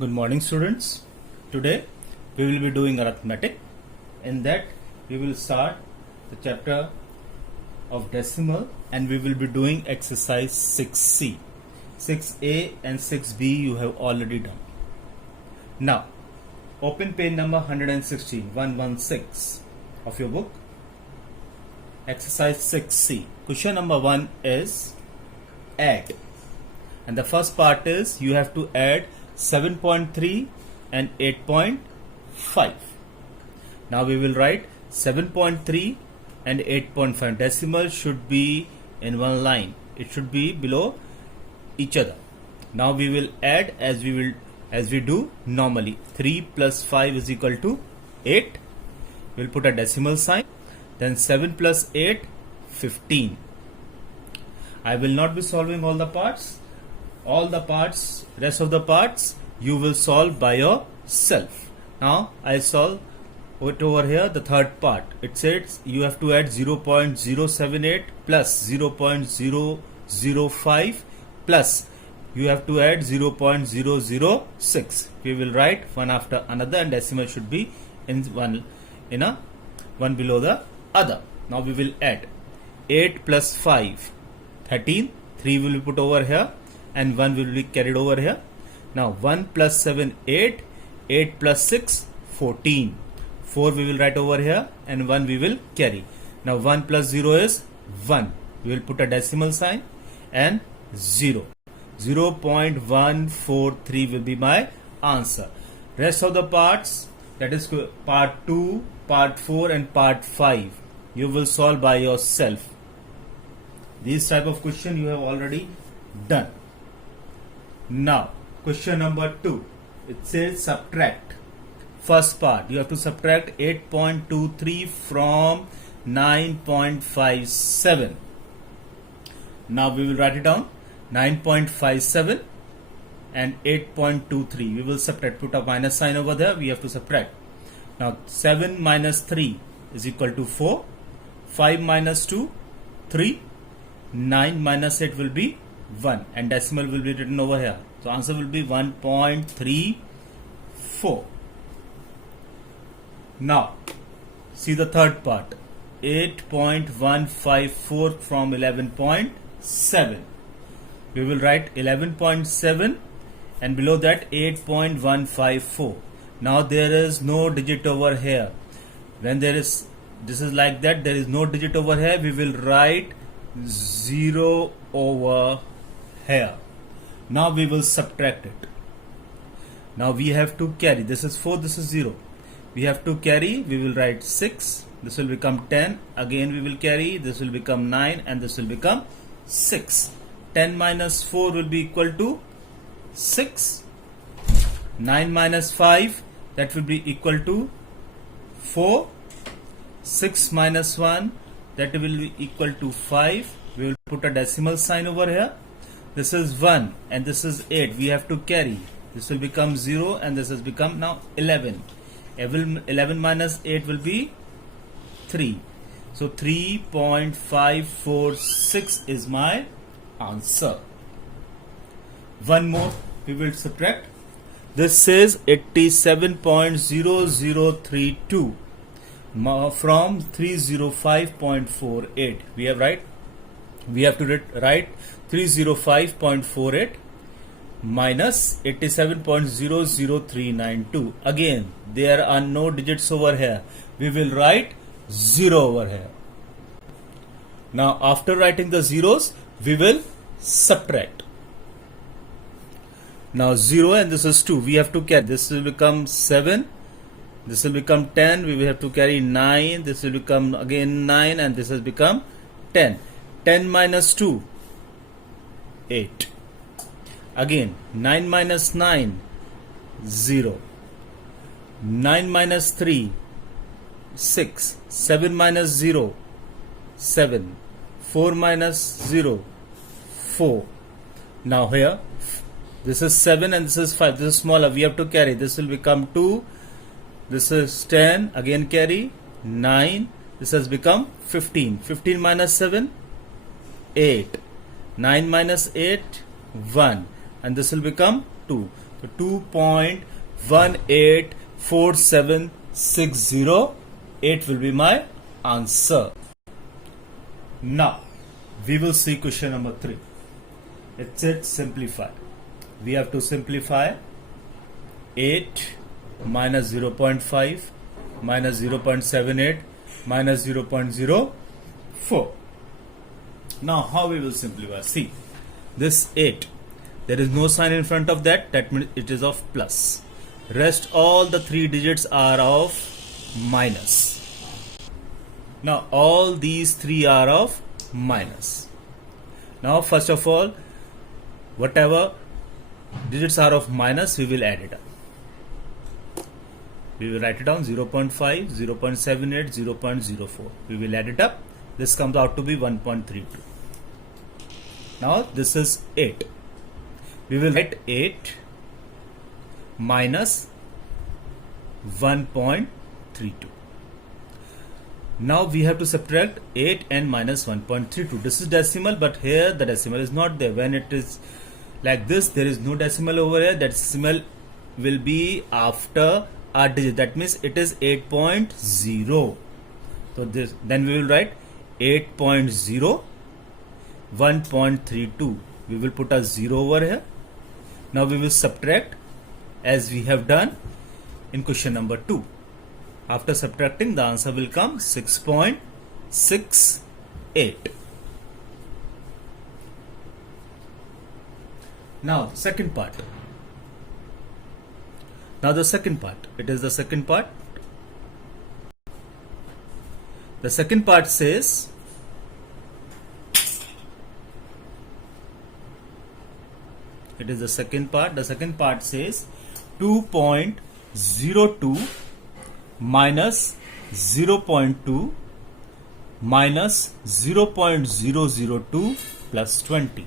Good morning, students. Today we will be doing arithmetic. In that we will start the chapter of decimal and we will be doing exercise 6C. 6A and 6B you have already done. Now open page number 116 of your book. Exercise 6C. Question number 1 is add. And the first part is you have to add 7.3 and 8.5. Now we will write 7.3 and 8.5. Decimal should be in one line. It should be below each other. Now we will add as we do normally. 3 plus 5 is equal to 8. We will put a decimal sign. Then 7 plus 8, 15. I will not be solving all the parts. Rest of the parts you will solve by yourself. Now I solve it over here. The third part, it says you have to add 0.078 plus 0.005 plus you have to add 0.006. We will write one after another and decimal should be in one below the other. Now we will add 8 plus 5, 13. 3 will be put over here and 1 will be carried over here. Now 1 plus 7, 8. 8 plus 6, 14. 4 we will write over here and 1 we will carry. Now 1 plus 0 is 1. We will put a decimal sign and 0. 0.143 will be my answer. Rest of the parts, that is part 2, part 4 and part 5, you will solve by yourself. These type of question you have already done. Now question number 2, it says subtract. First part, you have to subtract 8.23 from 9.57. Now we will write it down. 9.57 and 8.23. We will subtract. Put a minus sign over there. We have to subtract. Now 7 minus 3 is equal to 4. 5 minus 2, 3. 9 minus 8 will be 1 and decimal will be written over here. So answer will be 1.34. Now see the third part, 8.154 from 11.7. We will write 11.7 and below that 8.154. Now there is no digit over here. When this is like that, there is no digit over here, we will write 0 over here. Now we will subtract it. Now we have to carry. This is 4, this is 0. We have to carry. We will write 6. This will become 10. Again we will carry. This will become 9 and this will become 6. 10 minus 4 will be equal to 6. 9 minus 5, that will be equal to 4. 6 minus 1, that will be equal to 5. We will put a decimal sign over here. This is 1 and this is 8. We have to carry. This will become 0 and this has become now 11. 11 minus 8 will be 3. So 3.546 is my answer. One more we will subtract. This says 87.0032 from 305.48. We have to write 305.48 minus 87.00392. Again there are no digits over here. We will write 0 over here. Now after writing the zeros, we will subtract. Now 0 and this is 2. We have to carry. This will become 7. This will become 10. We will have to carry 9. This will become again 9 and this has become 10. 10 minus 2, 8. Again 9 minus 9, 0. 9 minus 3, 6. 7 minus 0, 7. 4 minus 0, 4. Now here this is 7 and this is 5. This is smaller. We have to carry. This will become 2. This is 10. Again carry. 9. This has become 15. 15 minus 7, 8. 9 minus 8, 1. And this will become 2. So 2.1847608 will be my answer. Now we will see question number 3. It said simplify. We have to simplify 8 minus 0.5 minus 0.78 minus 0.04. Now how we will simplify? See, this 8, there is no sign in front of that, that means it is of plus. Rest all the 3 digits are of minus. Now all these 3 are of minus. Now first of all, whatever digits are of minus, we will add it up. We will write it down 0.5, 0.78, 0.04. We will add it up. This comes out to be 1.32. Now this is 8. We will write 8 minus 1.32. Now we have to subtract 8 and minus 1.32. This is decimal, but here the decimal is not there. When it is like this, there is no decimal over here. That decimal will be after our digit. That means it is 8.0. So this, then we will write 8.0, 1.32. We will put a 0 over here. Now we will subtract as we have done in question number 2. After subtracting, the answer will come 6.68. Now the second part. It is the second part. The second part says it is the second part. The second part says 2.02 minus 0.2 minus 0.002 plus 20.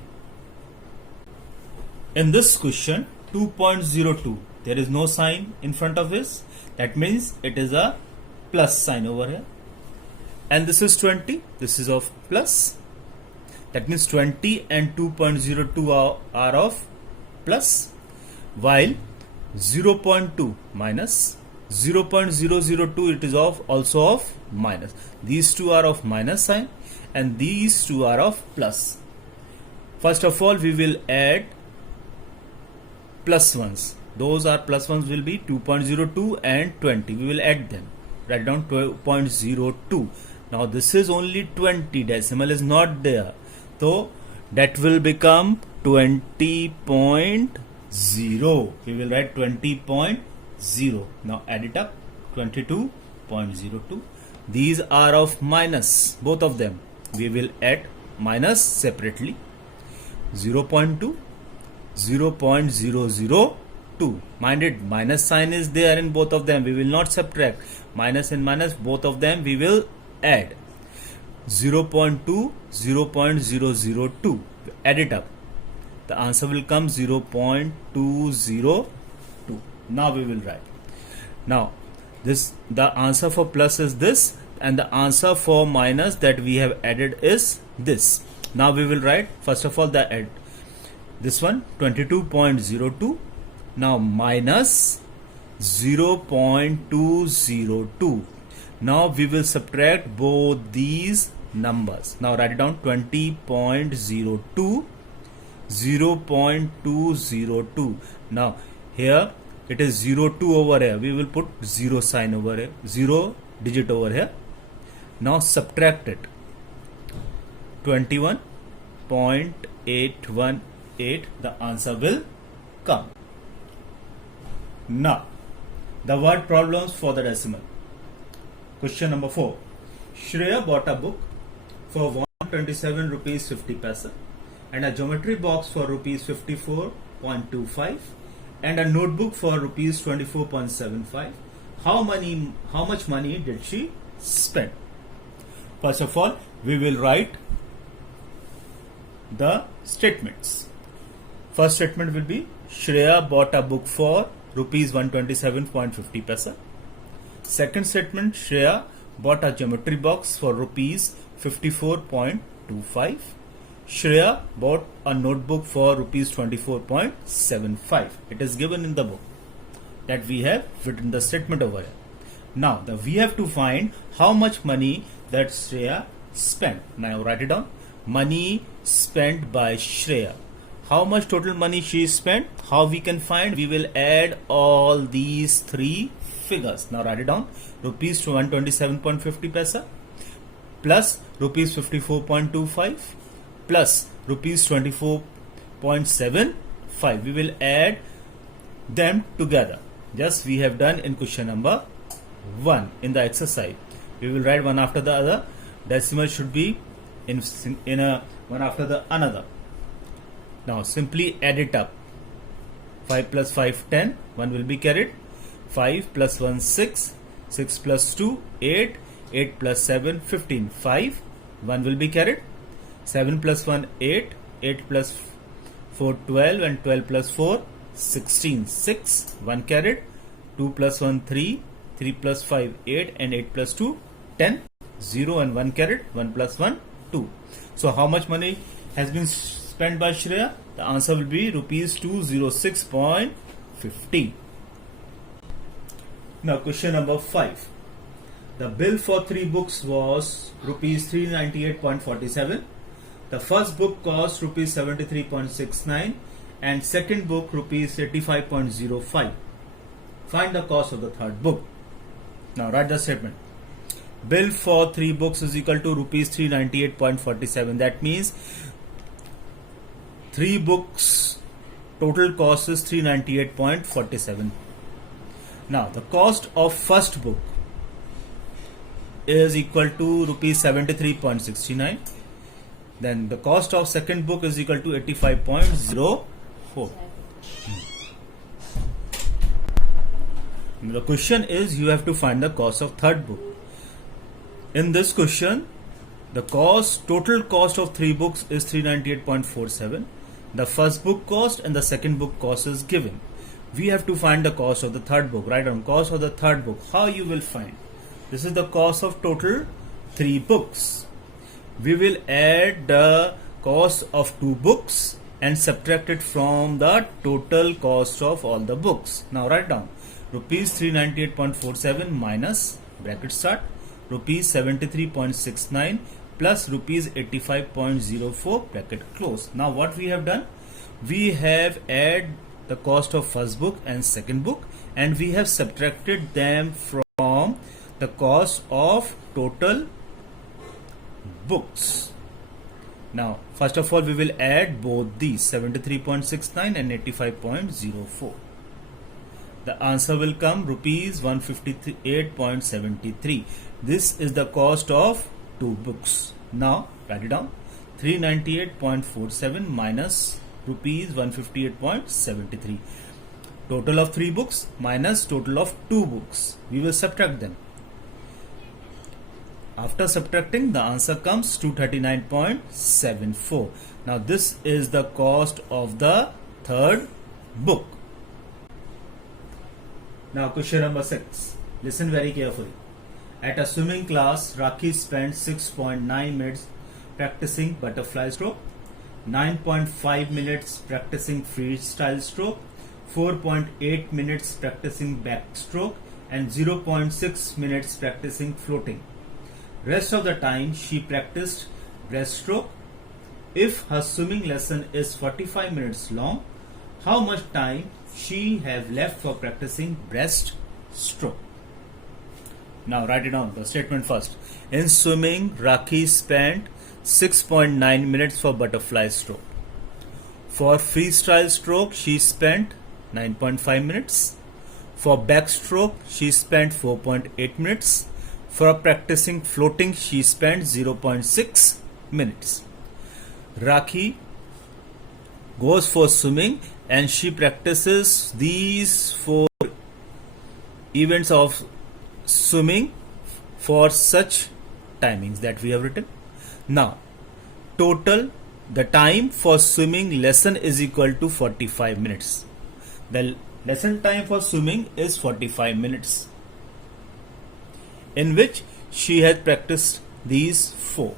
In this question, 2.02, there is no sign in front of this. That means it is a plus sign over here. And this is 20. This is of plus. That means 20 and 2.02 are of plus, while 0.2 minus 0.002, it is of also of minus. These two are of minus sign and these two are of plus. First of all, we will add plus ones. Those are plus ones will be 2.02 and 20. We will add them. Write down 12.02. Now this is only 20. Decimal is not there. So that will become 20.0. We will write 20.0. Now add it up. 22.02. These are of minus. Both of them. We will add minus separately. 0.2. 0.002. Mind it, minus sign is there in both of them. We will not subtract. Minus and minus, both of them we will add. 0.2, 0.002. Add it up. The answer will come 0.202. Now we will write. Now this, the answer for plus is this, and the answer for minus that we have added is this. Now we will write first of all the add. This one 22.02. Now minus 0.202. Now we will subtract both these numbers. Now write it down. 20.02, 0.202. Now here it is 02 over here. We will put 0 sign over here, 0 digit over here. Now subtract it. 21.818. The answer will come. Now the word problems for the decimal. Question number 4. Shreya bought a book for 127 rupees 50 paisa and a geometry box for rupees 54.25 and a notebook for rupees 24.75. How much money did she spend? First of all, we will write the statements. First statement will be Shreya bought a book for rupees 127.50 paisa. Second statement, Shreya bought a geometry box for rupees 54.25. Shreya bought a notebook for rupees 24.75. It is given in the book that we have written the statement over here. Now we have to find how much money that Shreya spent. Now write it down. Money spent by Shreya. How much total money she spent? How we can find? We will add all these three figures. Now write it down. Rupees 127.50 paisa plus rupees 54.25 plus rupees 24.75. We will add them together. Just we have done in question number 1 in the exercise. We will write one after the other. Decimal should be in a one after the another. Now simply add it up. 5 plus 5 10. 1 will be carried. 5 plus 1 6. 6 plus 2 8. 8 plus 7 15. 5. 1 will be carried. 7 plus 1 8. 8 plus 4 12 and 12 plus 4 16. 6. 1 carried. 2 plus 1 3. 3 plus 5 8 and 8 plus 2 10. 0 and 1 carried. 1 plus 1 2. So how much money has been spent by Shreya? The answer will be rupees 206.50. Now question number 5. The bill for 3 books was rupees 398.47. The first book cost rupees 73.69 and second book rupees 85.05. Find the cost of the third book. Now write the statement. Bill for 3 books is equal to rupees 398.47. That means 3 books total cost is 398.47. Now the cost of first book is equal to rupees 73.69. Then the cost of second book is equal to 85.04. The question is you have to find the cost of third book. In this question, the total cost of 3 books is 398.47. The first book cost and the second book cost is given. We have to find the cost of the third book. Write down cost of the third book. How you will find? This is the cost of total 3 books. We will add the cost of 2 books and subtract it from the total cost of all the books. Now write down rupees 398.47 minus bracket start rupees 73.69 plus rupees 85.04 bracket close. Now what we have done? We have added the cost of first book and second book and we have subtracted them from the cost of total books. Now first of all we will add both these 73.69 and 85.04. The answer will come rupees 158.73. This is the cost of 2 books. Now write it down. 398.47 minus rupees 158.73. Total of 3 books minus total of 2 books. We will subtract them. After subtracting, the answer comes 239.74. Now this is the cost of the third book. Now question number 6. Listen very carefully. At a swimming class, Rakhi spent 6.9 minutes practicing butterfly stroke, 9.5 minutes practicing freestyle stroke, 4.8 minutes practicing backstroke and 0.6 minutes practicing floating. Rest of the time she practiced breaststroke. If her swimming lesson is 45 minutes long, how much time she have left for practicing breaststroke? Now write it down, the statement first. In swimming, Rakhi spent 6.9 minutes for butterfly stroke. For freestyle stroke, she spent 9.5 minutes. For backstroke, she spent 4.8 minutes. For practicing floating, she spent 0.6 minutes. Rakhi goes for swimming and she practices these 4 events of swimming for such timings that we have written. Now, total the time for swimming lesson is equal to 45 minutes. The lesson time for swimming is 45 minutes, in which she has practiced these 4.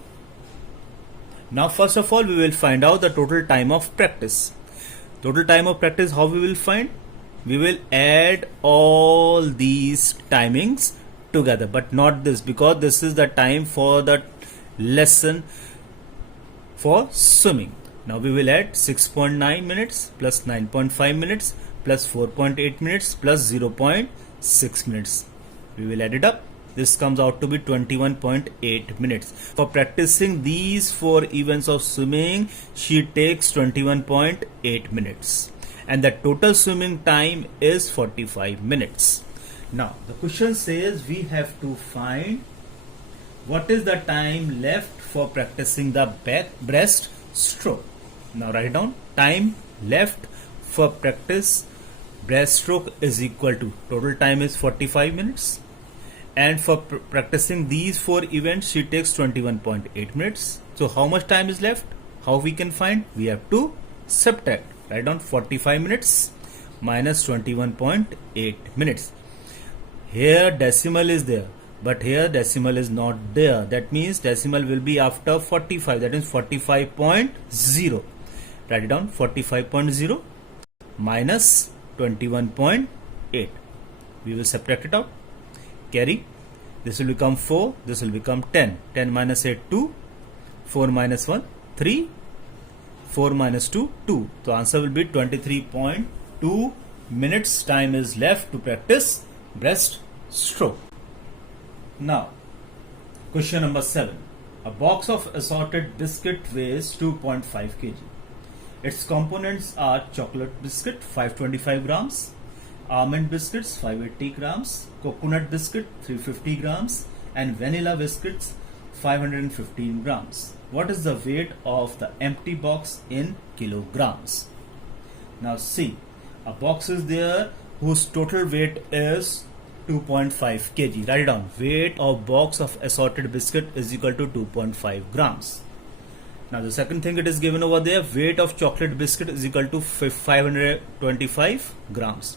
Now first of all we will find out the total time of practice. Total time of practice, how we will find? We will add all these timings together, but not this, because this is the time for the lesson for swimming. Now we will add 6.9 minutes plus 9.5 minutes plus 4.8 minutes plus 0.6 minutes. We will add it up. This comes out to be 21.8 minutes. For practicing these 4 events of swimming, she takes 21.8 minutes. And the total swimming time is 45 minutes. Now, the question says we have to find what is the time left for practicing the breast stroke. Now, write down time left for practice breaststroke is equal to total time is 45 minutes. And for practicing these 4 events, she takes 21.8 minutes. So how much time is left? How we can find? We have to subtract. Write down 45 minutes minus 21.8 minutes. Here decimal is there, but here decimal is not there. That means decimal will be after 45. That is 45.0. Write it down, 45.0 minus 21.8. We will subtract it out. Carry, this will become 4, this will become 10. 10 minus 8, 2. 4 minus 1, 3. 4 minus 2, 2. So answer will be 23.2 minutes time is left to practice breast stroke. Now, question number 7. A box of assorted biscuit weighs 2.5 kg. Its components are chocolate biscuit 525 grams, almond biscuits 580 grams, coconut biscuit 350 grams and vanilla biscuits 515 grams. What is the weight of the empty box in kilograms? Now see, a box is there whose total weight is 2.5 kg. Write it down. Weight of box of assorted biscuit is equal to 2.5 grams. Now the second thing it is given over there, weight of chocolate biscuit is equal to 525 grams.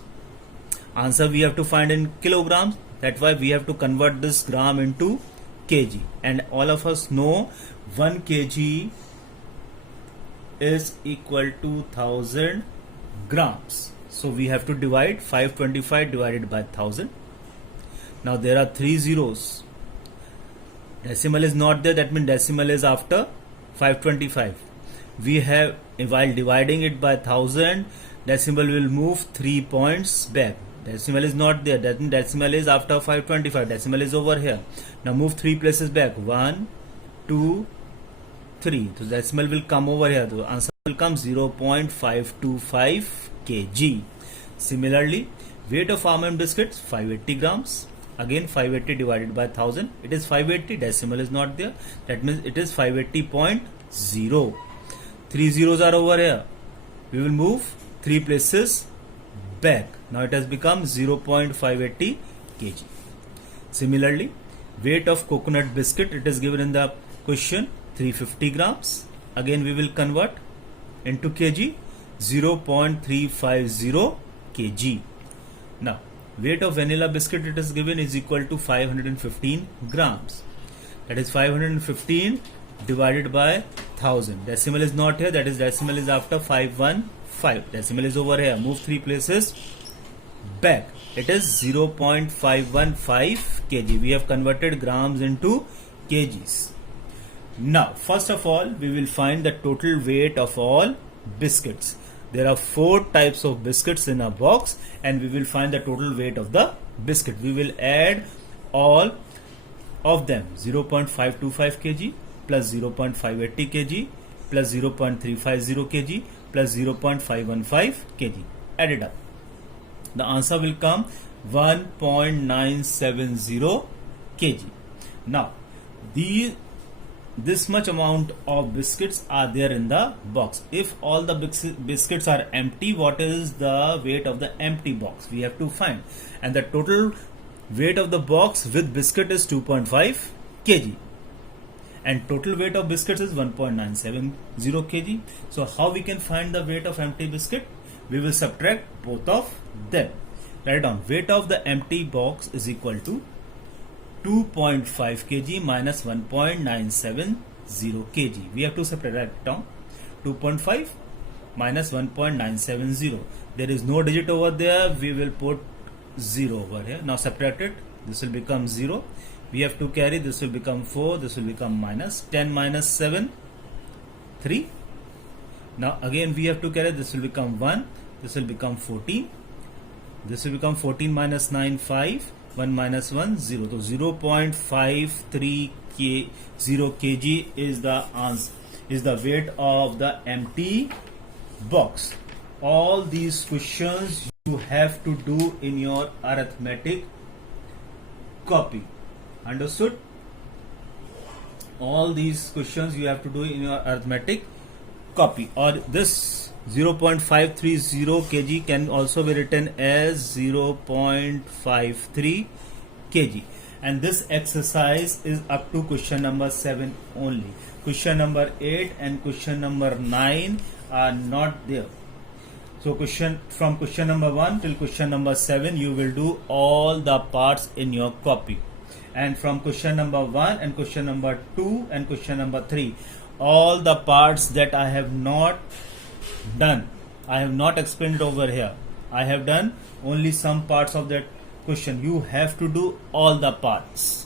Answer we have to find in kilograms. That's why we have to convert this gram into kg. And all of us know 1 kg is equal to 1000 grams. So we have to divide 525 divided by 1000. Now there are 3 zeros. Decimal is not there. That means decimal is after 525. We have, while dividing it by 1000, decimal will move 3 points back. Decimal is not there. That means decimal is after 525. Decimal is over here. Now move 3 places back. 1, 2, 3. So decimal will come over here. The answer will come 0.525 kg. Similarly, weight of almond biscuits 580 grams. Again 580 divided by 1000. It is 580. Decimal is not there. That means it is 580.0. 3 zeros are over here. We will move 3 places back. Now it has become 0.580 kg. Similarly, weight of coconut biscuit, it is given in the question 350 grams. Again we will convert into kg, 0.350 kg. Now weight of vanilla biscuit, it is given is equal to 515 grams. That is 515 divided by 1000. Decimal is not here. That is decimal is after 515. Decimal is over here. Move 3 places back. It is 0.515 kg. We have converted grams into kgs. Now first of all we will find the total weight of all biscuits. There are 4 types of biscuits in a box and we will find the total weight of the biscuit. We will add all of them. 0.525 kg plus 0.580 kg plus 0.350 kg plus 0.515 kg. Add it up. The answer will come 1.970 kg. Now this much amount of biscuits are there in the box. If all the biscuits are empty, what is the weight of the empty box? We have to find. And the total weight of the box with biscuit is 2.5 kg. And total weight of biscuits is 1.970 kg. So how we can find the weight of empty biscuit? We will subtract both of them. Write down. Weight of the empty box is equal to 2.5 kg minus 1.970 0 kg. We have to separate it down. 2.5 minus 1.970. There is no digit over there. We will put 0 over here. Now subtract it. This will become 0. We have to carry. This will become 4. This will become minus 10 minus 7, 3. Now again we have to carry. This will become 1. This will become 14. This will become 14 minus 9, 5. 1 minus 1, 0. So 0.53 0 kg is the answer, is the weight of the empty box. All these questions you have to do in your arithmetic copy. Understood? All these questions you have to do in your arithmetic copy. Or this 0.530 kg can also be written as 0.53 kg. And this exercise is up to question number 7 only. Question number 8 and question number 9 are not there. So from question number 1 till question number 7 you will do all the parts in your copy. And from question number 1 and question number 2 and question number 3, all the parts that I have not done, I have not explained over here. I have done only some parts of that question. You have to do all the parts.